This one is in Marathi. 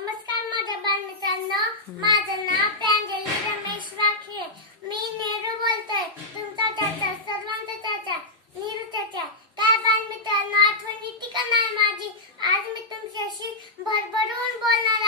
नमस्कार माझ्या बालमित्रांनो, माझं नाव प्रांजली रमेश वाखरे. मी नेहरू बोलतोय. तुमचा चाचा, सर्वांचा चाचा, नेहरू चाचा. काय बालमित्रांनो, आठवण येते का नाही माझी? आज मी तुमच्याशी भरभरून बोलणार